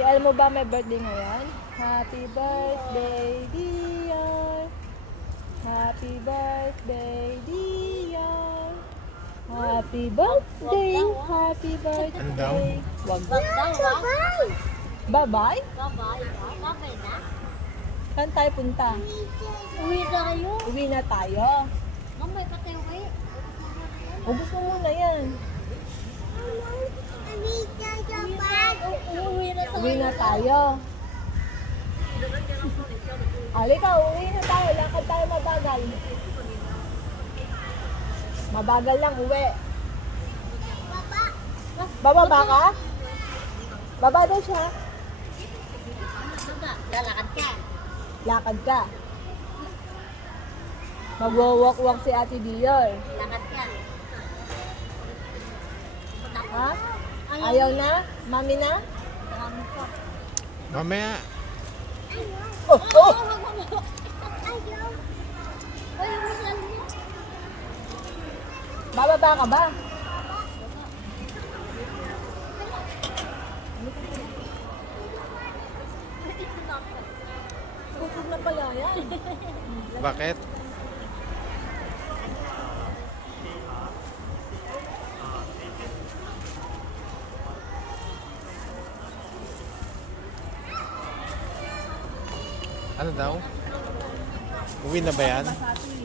Si Elmo ba may birthday ngayon? Happy birthday, Dion. Happy birthday, Dion. Happy birthday, happy Ano daw? birthday. Wag. Wag daw, ha? Bye-bye? Babay, ha? Babay na. Saan tayo punta? Uwi na kayo. Uwi na tayo. Mamay pa tayo uwi. Ubus mo muna yan. Uwi na tayo. Uwi na tayo. Halika, uwi na tayo. Lakad tayo mabagal. Mabagal lang, uwi. Bababa ka? Baba daw siya. Lalakad ka. Lakad ka. Magwawak-wak si Ate Dior. Lakad ka. Ha? Ayaw na? Mami na? Marami pa. Mamaya. Oh, oh! Ayaw. Ayaw mo sa alam mo. Bababa ka ba? Busog na pala yan. Bakit? Ano daw? Uwi na ba yan? Sa atin.